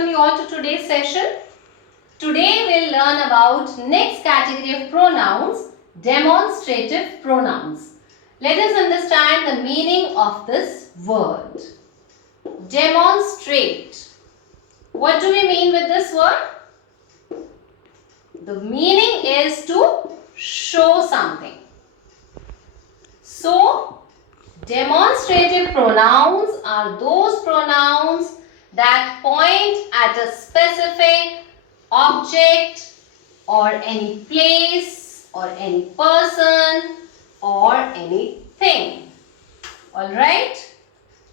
welcome you all to today's session. Today we'll learn about next category of pronouns, demonstrative pronouns. Let us understand the meaning of this word. Demonstrate. What do we mean with this word? The meaning is to show something. So, demonstrative pronouns are those pronouns that point at a specific object or any place or any person or anything. Alright?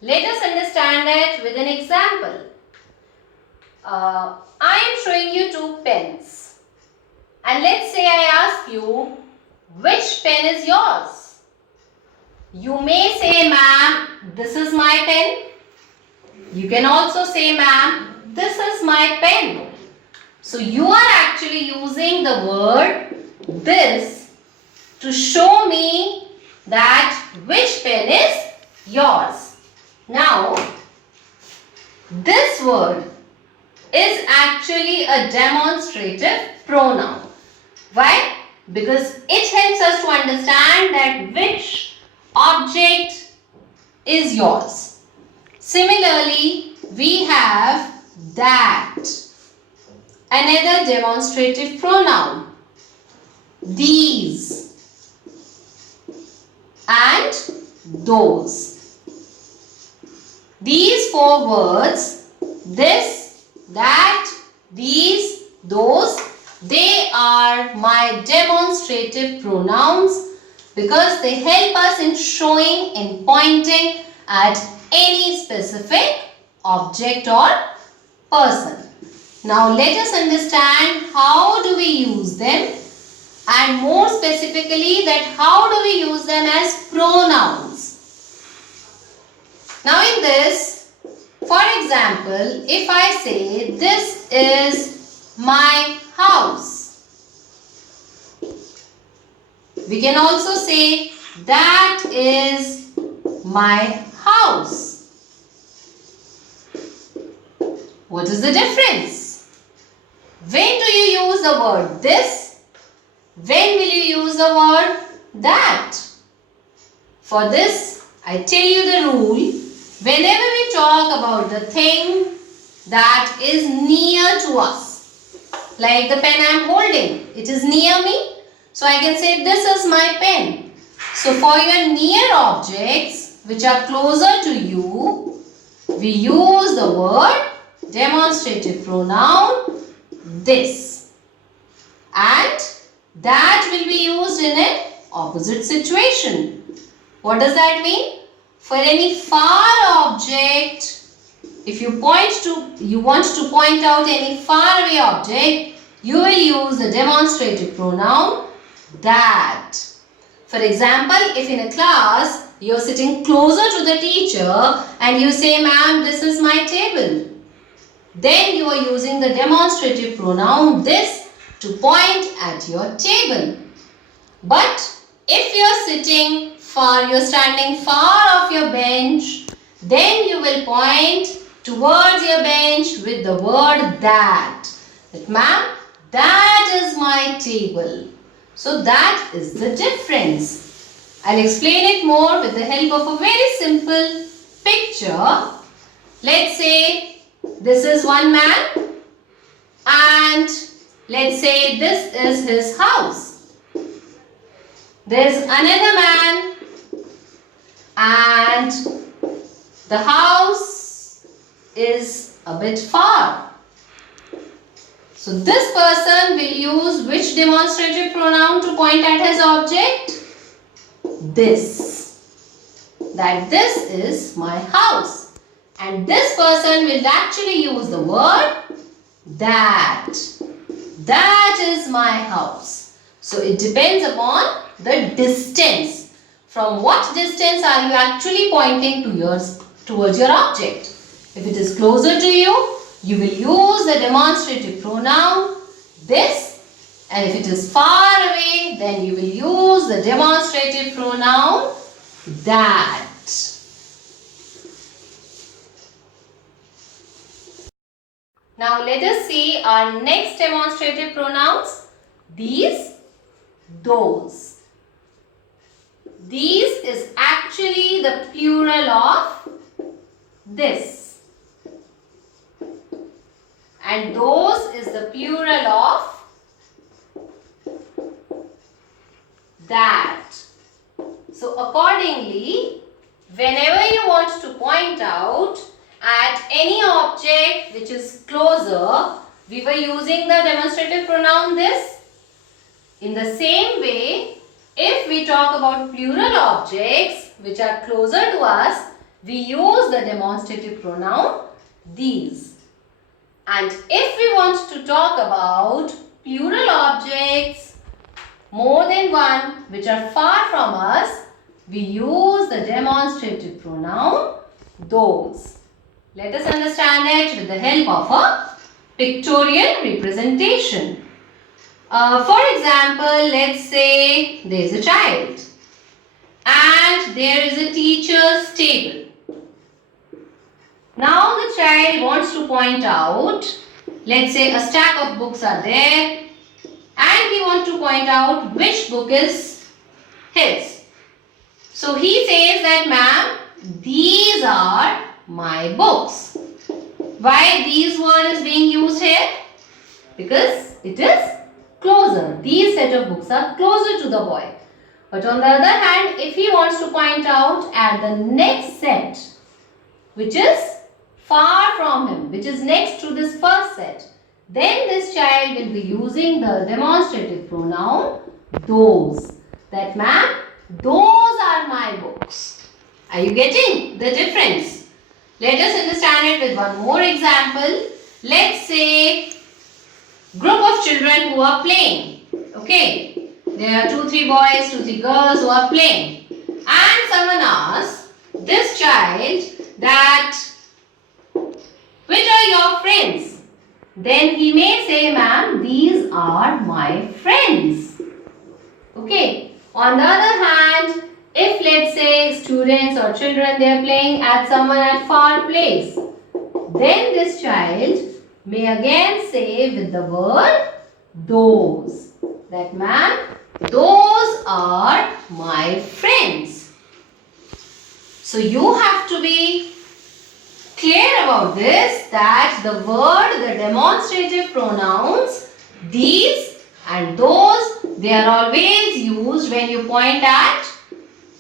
Let us understand it with an example. I am showing you two pens. And let's say I ask you, which pen is yours? You may say, ma'am, this is my pen. You can also say, ma'am, this is my pen. So you are actually using the word this to show me that which pen is yours. Now, this word is actually a demonstrative pronoun. Why? Because it helps us to understand that which object is yours. Similarly, we have that. Another demonstrative pronoun. These and those. These four words, this, that, these, those, they are my demonstrative pronouns because they help us in showing and pointing at any specific object or person. Now let us understand how do we use them, and more specifically that how do we use them as pronouns. Now in this, for example, if I say this is my house, we can also say that is my house. What is the difference? When do you use the word this? When will you use the word that? For this, I tell you the rule. Whenever we talk about the thing that is near to us, like the pen I am holding, it is near me. So I can say this is my pen. So for your near objects which are closer to you, we use the word demonstrative pronoun this, and that will be used in an opposite situation. What does that mean? For any far object, if you want to point out any far away object, you will use the demonstrative pronoun that. For example, if in a class you are sitting closer to the teacher and you say, ma'am, this is my table, then you are using the demonstrative pronoun this to point at your table. But if you are sitting far, you are standing far off your bench, then you will point towards your bench with the word that. That, ma'am, that is my table. So that is the difference. I'll explain it more with the help of a very simple picture. Let's say this is one man and let's say this is his house. There's another man and the house is a bit far. So this person will use which demonstrative pronoun to point at his object? This. That this is my house. And this person will actually use the word that. That is my house. So it depends upon the distance. From what distance are you actually pointing towards your object? If it is closer to you, you will use the demonstrative pronoun this, and if it is far away, then you will use the demonstrative pronoun that. Now let us see our next demonstrative pronouns. These, those. These is actually the plural of this. And those is the plural of that. So accordingly, whenever you want to point out at any object which is closer, we were using the demonstrative pronoun this. In the same way, if we talk about plural objects which are closer to us, we use the demonstrative pronoun these. And if we want to talk about plural objects more than one which are far from us, we use the demonstrative pronoun those. Let us understand it with the help of a pictorial representation. For example, let's say there is a child and there is a teacher's table. Now the child wants to point out, let's say a stack of books are there and we want to point out which book is his. So he says that, ma'am, these are my books. Why these word is being used here? Because it is closer. These set of books are closer to the boy. But on the other hand, if he wants to point out at the next set, which is far from him, which is next to this first set, then this child will be using the demonstrative pronoun those. That, ma'am, those are my books. Are you getting the difference? Let us understand it with one more example. Let's say group of children who are playing. Okay, there are 2-3 boys, 2-3 girls who are playing. And someone asks this child that, which are your friends? Then he may say, ma'am, these are my friends. Okay. On the other hand, if let's say students or children they are playing at someone at far place, then this child may again say with the word those. That, ma'am, those are my friends. So you have to be clear about this, that the word, the demonstrative pronouns, these and those, they are always used when you point at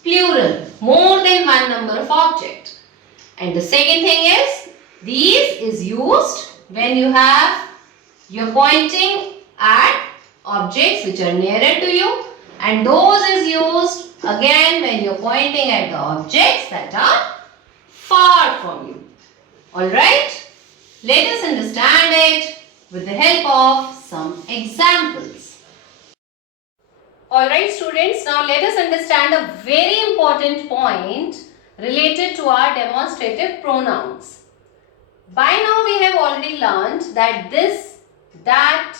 plural, more than one number of objects. And the second thing is, these is used when you're pointing at objects which are nearer to you, and those is used again when you're pointing at the objects that are far from you. Alright, let us understand it with the help of some examples. Alright students, now let us understand a very important point related to our demonstrative pronouns. By now we have already learnt that this, that,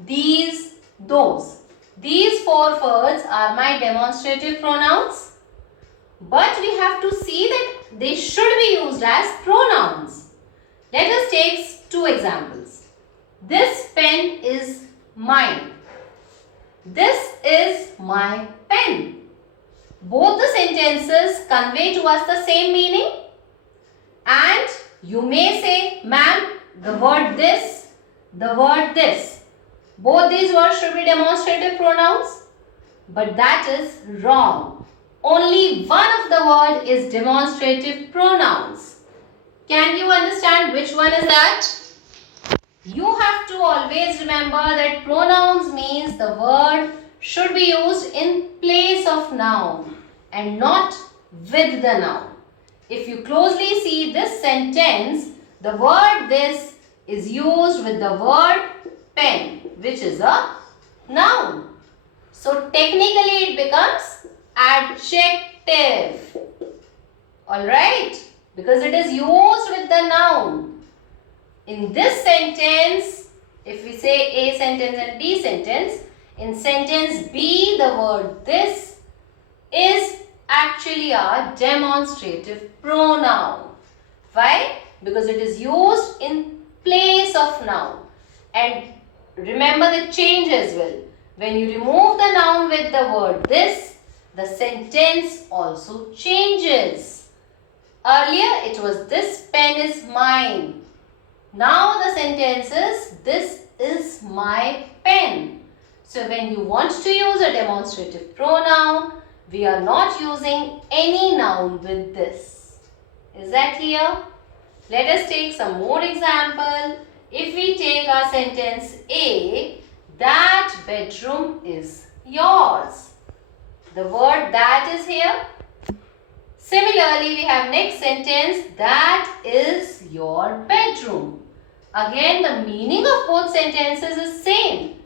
these, those. These 4 words are my demonstrative pronouns. But we have to see that they should be used as pronouns. Let us take 2 examples. This pen is mine. This is my pen. Both the sentences convey to us the same meaning. And you may say, ma'am, the word this, the word this. Both these words should be demonstrative pronouns. But that is wrong. Only one of the word is demonstrative pronouns. Can you understand which one is that? You have to always remember that pronouns means the word should be used in place of noun and not with the noun. If you closely see this sentence, the word this is used with the word pen, which is a noun. So technically it becomes adjective. Alright? Because it is used with the noun. In this sentence, if we say A sentence and B sentence, in sentence B the word this is actually a demonstrative pronoun. Why? Because it is used in place of noun. And remember the change as well. When you remove the noun with the word this, the sentence also changes. Earlier it was this pen is mine. Now the sentence is this is my pen. So when you want to use a demonstrative pronoun, we are not using any noun with this. Is that clear? Let us take some more example. If we take our sentence A, that bedroom is yours. The word that is here. Similarly, we have next sentence, that is your bedroom. Again, the meaning of both sentences is same.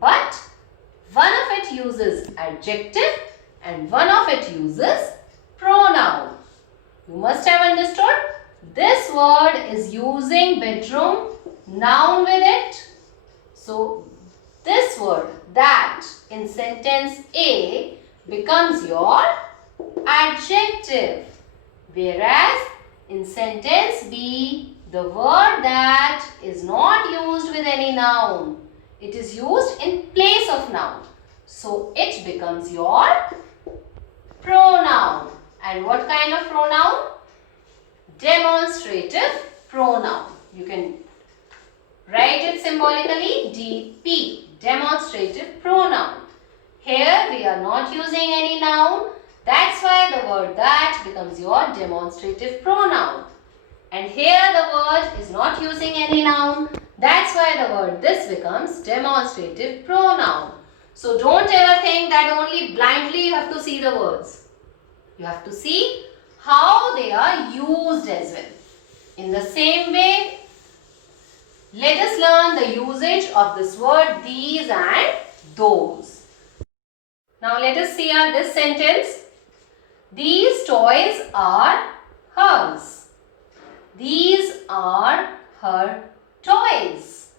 But one of it uses adjective and one of it uses pronoun. You must have understood. This word is using bedroom noun with it. So this word that in sentence A becomes your adjective. Whereas in sentence B, the word that is not used with any noun. It is used in place of noun. So it becomes your pronoun. And what kind of pronoun? Demonstrative pronoun. You can write it symbolically DP, demonstrative pronoun. Here we are not using any noun. That's why the word that becomes your demonstrative pronoun. And here the word is not using any noun. That's why the word this becomes demonstrative pronoun. So don't ever think that only blindly you have to see the words. You have to see how they are used as well. In the same way, let us learn the usage of this word these and those. Now let us see this sentence. These toys are hers. These are her toys.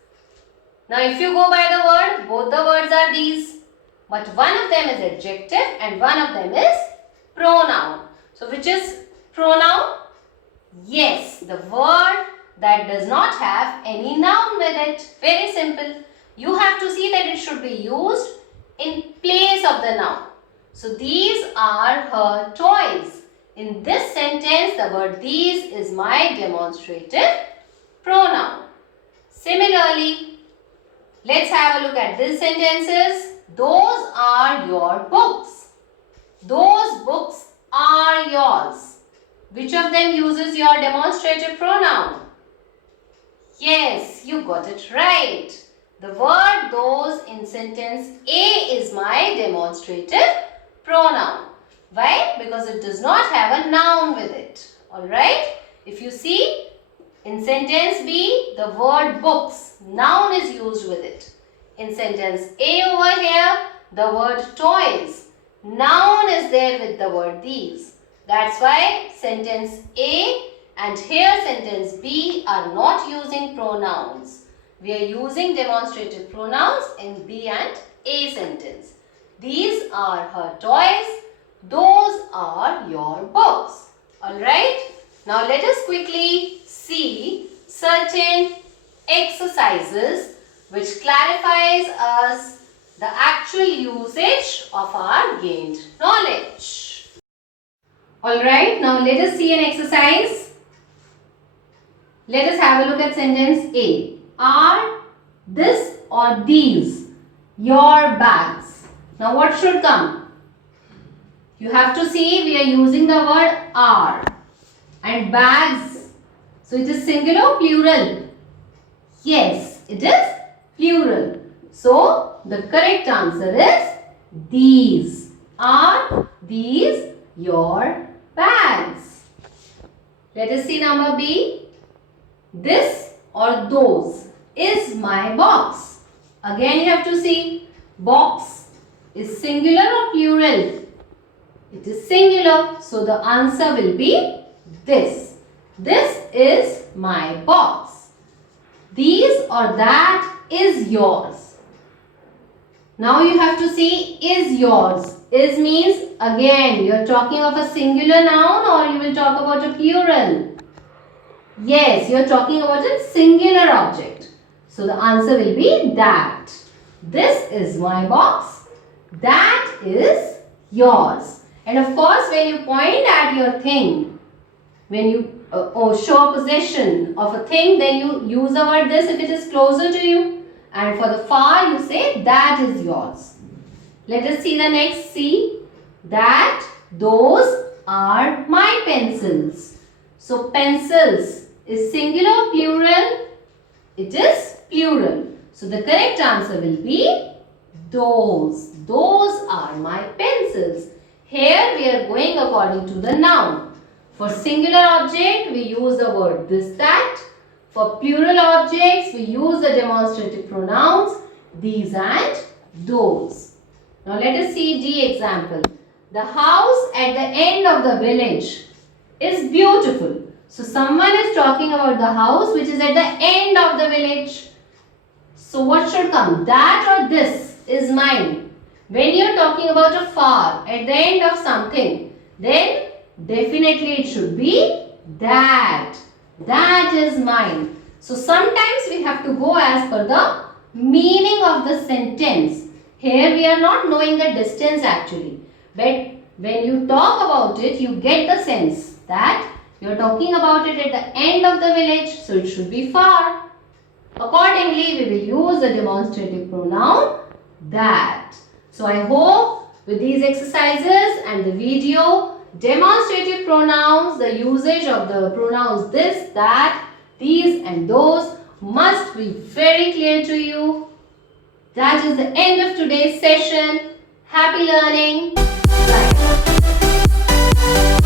Now if you go by the word, both the words are these. But one of them is adjective and one of them is pronoun. So which is pronoun? Yes, the word that does not have any noun with it. Very simple. You have to see that it should be used in place of the noun. So these are her toys. In this sentence, the word these is my demonstrative pronoun. Similarly, let's have a look at these sentences. Those are your books. Those books are yours. Which of them uses your demonstrative pronoun? Yes, you got it right. The word those in sentence A is my demonstrative pronoun. Why? Because it does not have a noun with it. Alright? If you see, in sentence B, the word books, noun is used with it. In sentence A over here, the word toys, noun is there with the word these. That's why sentence A and here sentence B are not using pronouns. We are using demonstrative pronouns in B and A sentence. These are her toys. Those are your books. Alright. Now let us quickly see certain exercises which clarifies us the actual usage of our gained knowledge. Alright. Now let us see an exercise. Let us have a look at sentence A. Are this or these your bags? Now what should come? You have to see we are using the word are and bags. So it is singular or plural? Yes, it is plural. So the correct answer is these. Are these your bags? Let us see number B. This or those is my box. Again you have to see box is singular or plural? It is singular. So the answer will be this. This is my box. These or that is yours. Now you have to see is yours. Is means again you are talking of a singular noun or you will talk about a plural. Yes, you are talking about a singular object. So the answer will be that. This is my box. That is yours. And of course, when you point at your thing, when you show a possession of a thing, then you use the word this if it is closer to you. And for the far, you say that is yours. Let us see the next C. That, those are my pencils. So pencils is singular, plural. It is plural. So the correct answer will be those. Those are my pencils. Here we are going according to the noun. For singular object, we use the word this, that. For plural objects, we use the demonstrative pronouns these and those. Now let us see D example. The house at the end of the village is beautiful. So someone is talking about the house which is at the end of the village. So what should come? That or this is mine. When you are talking about a far at the end of something, then definitely it should be that. That is mine. So sometimes we have to go as per the meaning of the sentence. Here we are not knowing the distance actually. But when you talk about it, you get the sense that you are talking about it at the end of the village. So it should be far. Accordingly, we will use the demonstrative pronoun that. So I hope with these exercises and the video, demonstrative pronouns, the usage of the pronouns this, that, these and those must be very clear to you. That is the end of today's session. Happy learning. Bye.